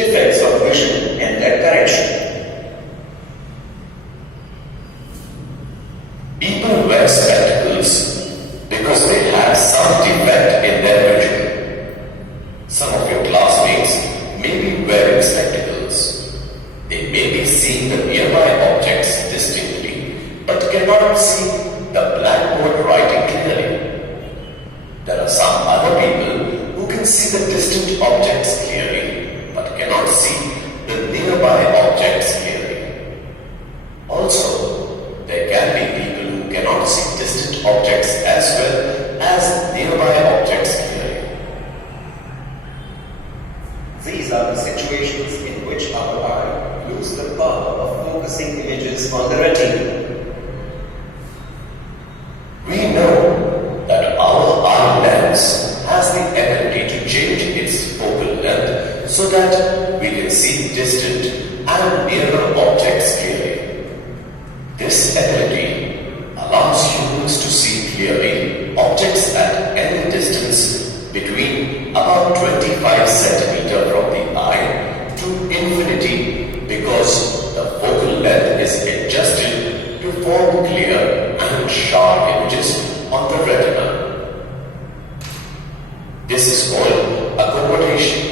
defects of vision and their correction. People wear spectacles because they have some defect in their vision. Some of your classmates may be wearing spectacles. They may be seeing the nearby objects distinctly, but cannot see the blackboard writing clearly. There are some other people who can see the distant objects clearly, but cannot see the nearby objects clearly. Also, there can be people who cannot see distant objects as well as nearby objects clearly. These are the situations in which our eye loses the power of focusing images on the retina. We know that our eye lens has the ability to change its focal length so that we can see distant and nearer objects clearly. This ability allows humans to see clearly objects at any distance between about 25 centimeters from the eye to infinity, because the focal length is adjusted to form clear and sharp images on the retina. This is called accommodation.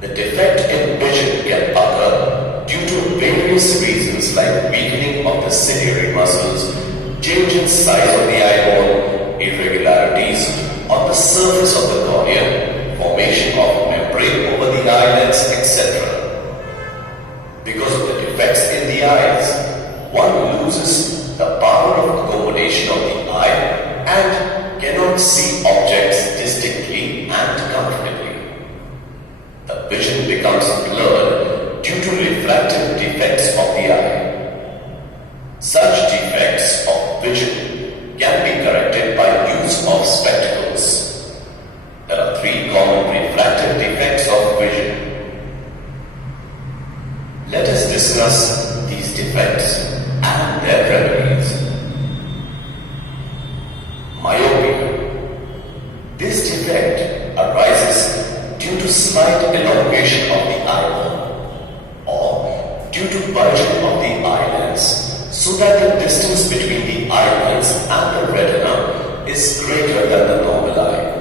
The defect in vision can occur due to various reasons like weakening of the ciliary muscles, change in size of the eyeball, irregularities on the surface of the cornea, formation of membrane over the eyelids, etc. Because of the defects in the eyes, one loses the power of accommodation of the eye and cannot see objects distinctly and comfortably. The vision becomes blurred due to refractive defects of the eye. Such defects of vision can be corrected by use of spectacles. There are three common refractive defects of vision. Let us discuss these defects and their remedies. Myopia. This defect arises due to slight elongation of the eyeball or due to bulging of the eyelids, so that the distance between the eyelids and the retina is greater than the normal eye.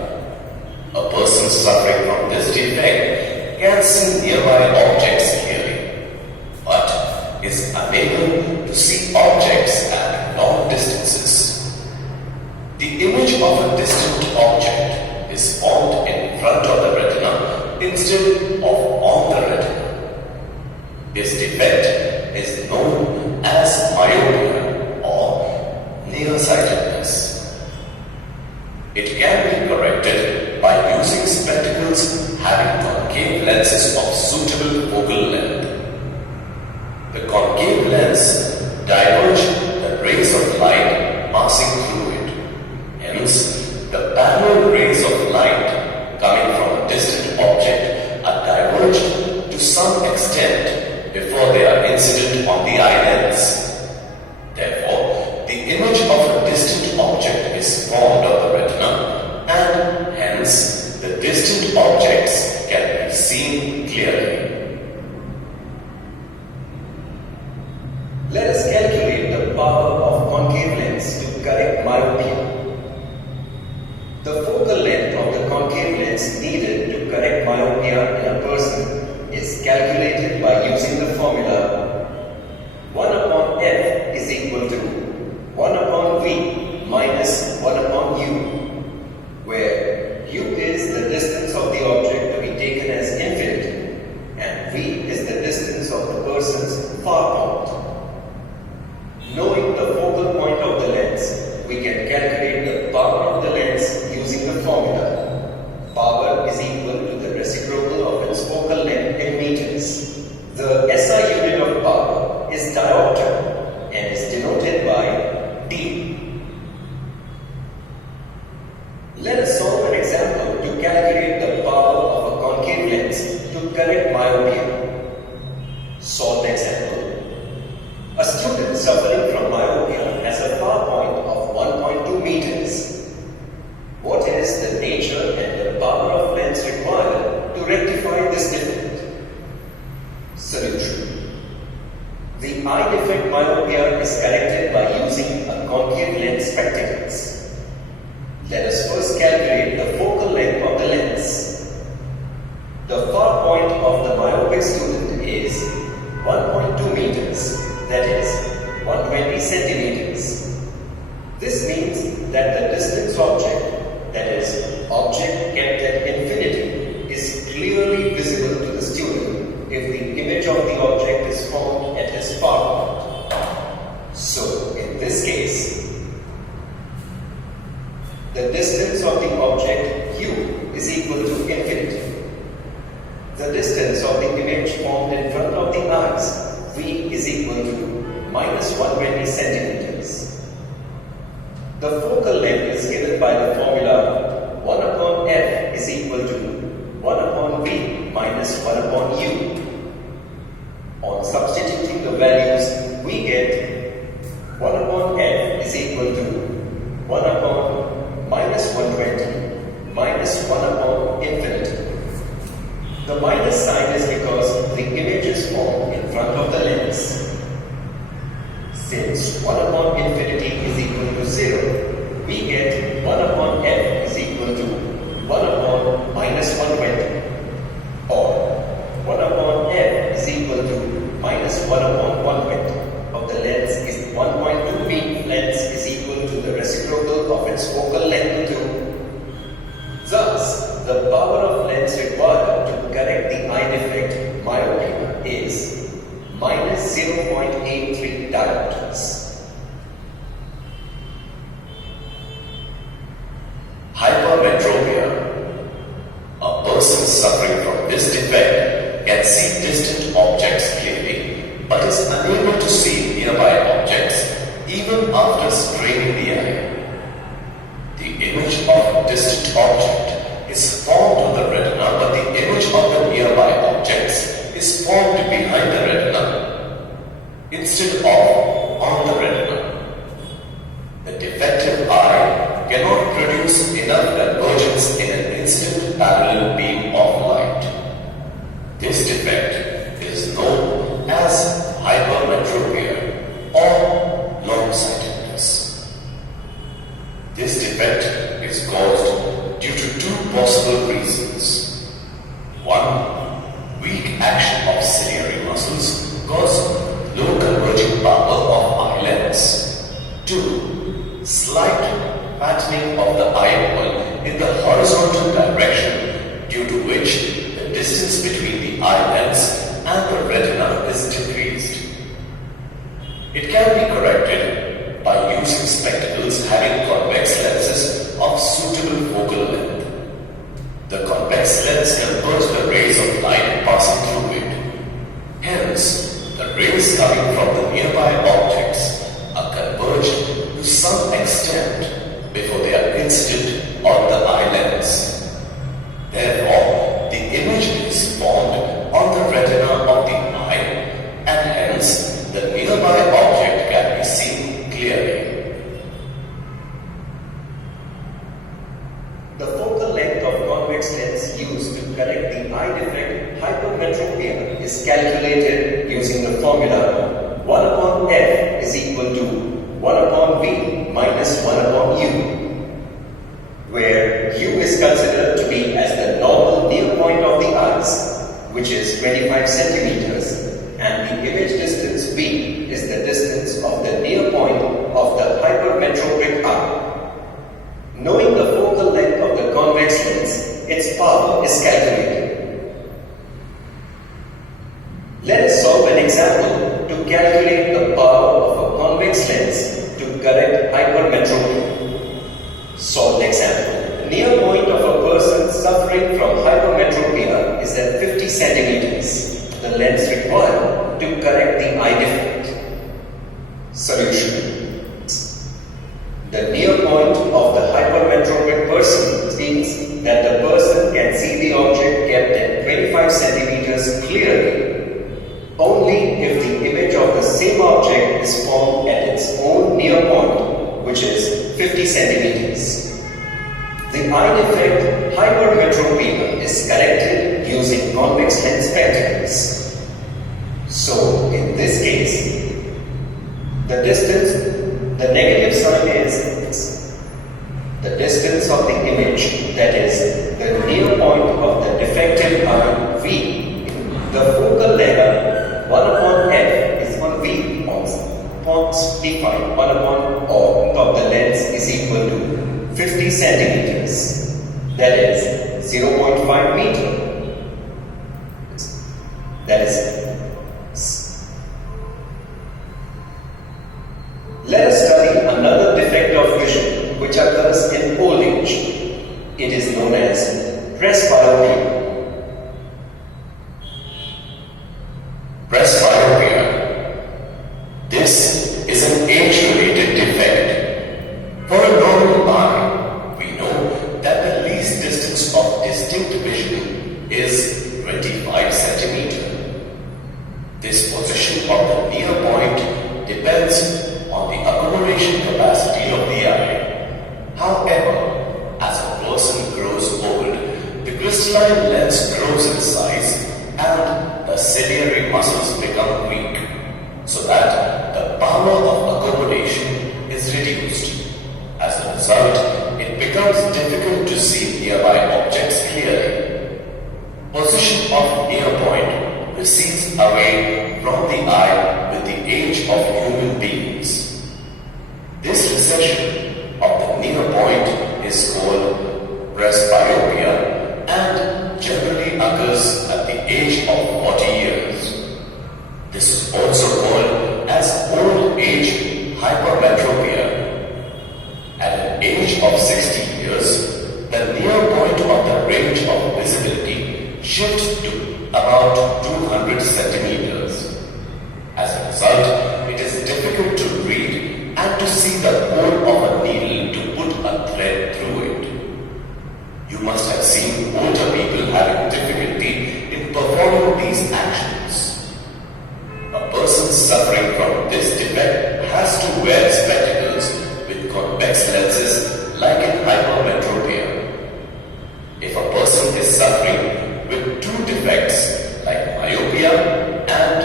A person suffering from this defect can see nearby objects clearly, but is unable to see objects at long distances. The image of a distant object is formed in front of the retina instead of on the retina. This defect is known as myopia or nearsightedness. It can be corrected by using spectacles having concave lenses of suitable focal length. The concave lens diverge the rays of light passing through it. Hence, the parallel rays of light coming from a distant object are diverged to some extent before they are incident on the eyelids. Therefore, the image of a distant object is formed on the retina, and hence the distant objects can be seen clearly. Let us calculate the power of concave lens to correct myopia. The focal length of the concave lens needed to correct myopia in a person is calculated by using the formula 1 upon f is equal to 1 upon v minus 1 upon u, where u is the distance of the object to be taken as infinity and v is the distance of the person's far point. Knowing the focal point of the lens, we can calculate the power of the lens using the formula. Power is equal to the reciprocal of its focal length in meters. The SI unit of power is diopter and is denoted by D. Let us solve an example to calculate the power of a concave lens to correct myopia. Solve the example. A student suffering from myopia has a far point of 1.2 meters. What is the nature and the power of lens required to rectify this defect? defect myopia is corrected by using a concave lens spectacles. Let us first calculate the focal length of the lens. The far point of the myopic student is 1.2 meters, that is 120 centimeters. This means that the distance object, that is, object kept at infinity, is clearly visible to the student if the image of the object is formed at his far point. So, in this case, the distance of the object u is equal to infinity. The distance of the image formed in front of the eyes v is equal to minus 120 centimeters. The focal length is given by the formula 1 upon f is equal to 1 upon v minus 1 upon u. On substituting the values, we get 1 upon f is equal to 1 upon minus 120 minus 1 upon infinity. The minus sign is because the image is formed in front of the lens. Since 1 upon infinity is equal to 0, we get 1 upon f is equal to 1 upon minus 120, or 1 upon f is equal to minus 1 upon 120 of the lens is 1.2 feet. Lens is equal to the reciprocal of its focal length 2. Thus, the power of lens required to correct the eye defect myopia is minus 0.83 diopters. Hypermetropia. A person suffering from this defect can see distant objects clearly, but is unable to see nearby objects even after straining the eye. The image of a distant object is formed on the retina, but the image of the nearby objects is formed behind the retina instead of on the retina. The defective eye cannot produce enough convergence in an instant parallel beam of light. This defect is known as hypermetropia or long-sightedness. This defect is caused due to two possible reasons. One, weak action of ciliary muscles cause low converging power of eye lens. Two, slight fattening of the eyeball in the horizontal direction, due to which the distance between the eye lens and the retina is decreased. It can be corrected by using spectacles having convex lenses of suitable focal length. The convex lens converts the rays of light passing through it. Hence, the rays coming from the nearby objects are converged to some extent before they are incident on the eye lens. Therefore, the image is formed on the retina of the eye, and hence the nearby object can be seen clearly. The focal length of convex lens used to correct the eye defect hypermetropia is calculated using the formula 1 upon f is equal to 1 upon v minus 1 upon u, where u is considered to be as the normal near point of the eyes, which is 25 centimeters, and the image distance v is the distance of the near point of the hypermetropic eye. Knowing the focal length of the convex lens, its power is calculated. Let us solve an example to calculate the power of a convex lens to correct hypermetropia. Solved example. Near point of a person suffering from hypermetropia is at 50 centimeters. The lens required to correct the eye defect. Solution. The near point of the hypermetropic person means that the person can see the object kept at 25 centimeters clearly only if the image of the same object is formed at its own near point, which is 50 centimeters. The eye defect hypermetropia is corrected using convex lens spectacles. So, in this case, The distance, the negative sign is the distance of the image, that is, the near point of the defective eye V. The focal length 1 upon f is on V on defined 1 upon or of the lens is equal to 50 centimeters, that is 0.5 meter. That is. Let us study another defect of vision which occurs in old age. It is known as presbyopia. Presbyopia. This is an age-related defect. For a normal eye, we know that the least distance of distinct vision is 25 centimeters. This position of the near point depends on the accommodation capacity of the eye. However, as a person grows old, the crystalline lens grows in size and the ciliary muscles become weak, so that the power of accommodation is reduced. As a result, it becomes difficult to see nearby objects clearly. Position of near point recedes away from the eye with the age of human beings. This recession of the near point is called presbyopia and generally occurs at the age of 40 years. This is also called as old age hypermetropia. At an age of 60 years, the near point of the range of visibility shifts to about 200 centimeters. As a result, it is difficult to read and to see the hole of a needle to put a thread through it. You must have seen older people having difficulty in performing these actions. A person suffering from this defect has to wear spectacles with convex lenses like in hypermetropia. If a person is suffering with two defects like myopia and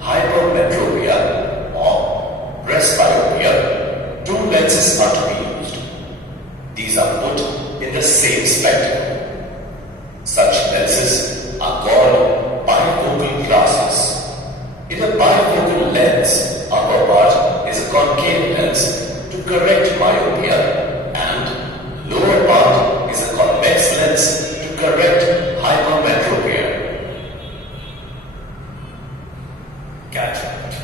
hypermetropia or presbyopia, two lenses are to be used. These are put in the same spectacle. Such lenses are called bifocal glasses. In a bifocal lens, upper part is a concave lens to correct myopia and lower part is a convex lens to correct hypermetropia. Cataract.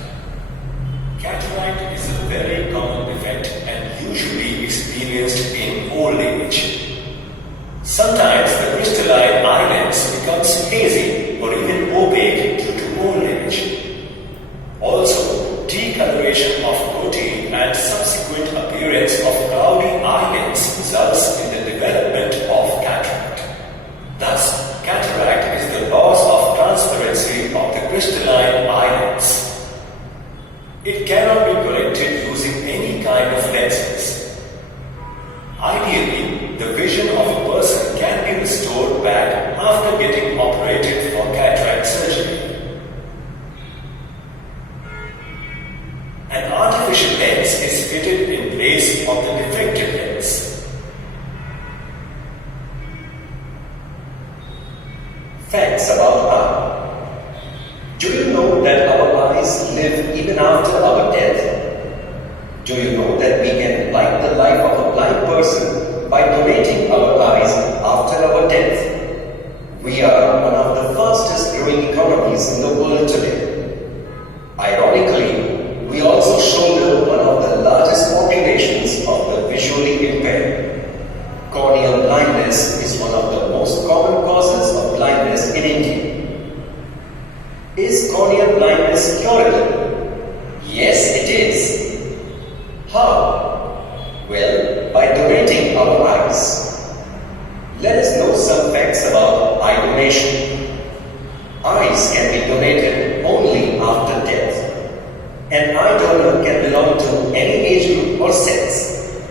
Cataract is a very common defect and usually experienced in old age. Sometimes the crystalline eye lens becomes hazy or even opaque due to old age. Also, decoloration of protein and subsequent appearance of cloudy eye lens results in the development of cataract. Thus, cataract is the loss of transparency of the crystalline eye lens. It cannot be corrected using any kind of lenses. Ideally, the vision of a person can be restored back after getting operated for cataract surgery. An artificial lens is fitted in place of the defective lens. Facts about eye. Do you know that our eyes live even after our death? Do you know that we can light the life of a blind person by donating our eyes after our death? We are one of the fastest growing economies in the world today. Ironically, we also shoulder one of the largest populations of the visually impaired. Corneal blindness is one of the most common causes of blindness in India. Is corneal blindness curable? Yes, it is. How? Well, by donating our eyes. Let us know some facts about eye donation. Eyes can be donated only after death. An eye donor can belong to any age group or sex.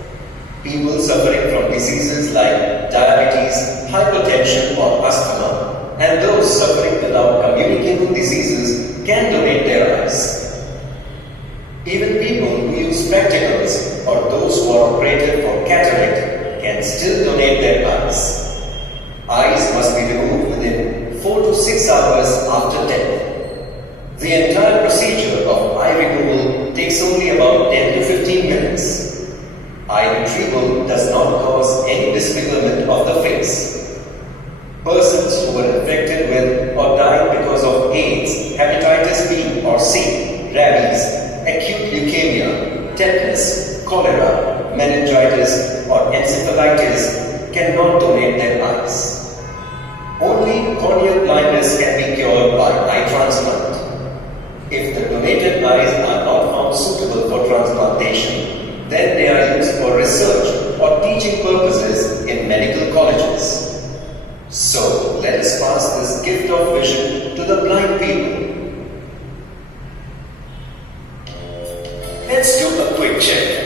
People suffering from diseases like diabetes, hypertension or asthma, and those suffering without communicable diseases can donate their eyes. Even spectacles or those who are operated for cataract can still donate their eyes. Eyes must be removed within 4 to 6 hours after death. The entire procedure of eye removal takes only about 10 to 15 minutes. Eye retrieval does not cause any disfigurement of the face. Persons who were infected with or died because of AIDS, hepatitis B or C, rabies, acute leukemia, tetanus, cholera, meningitis or encephalitis cannot donate their eyes. Only corneal blindness can be cured by eye transplant. If the donated eyes are not found suitable for transplantation, then they are used for research or teaching purposes in medical colleges. So, let us pass this gift of vision to the blind people. Let's do a quick check.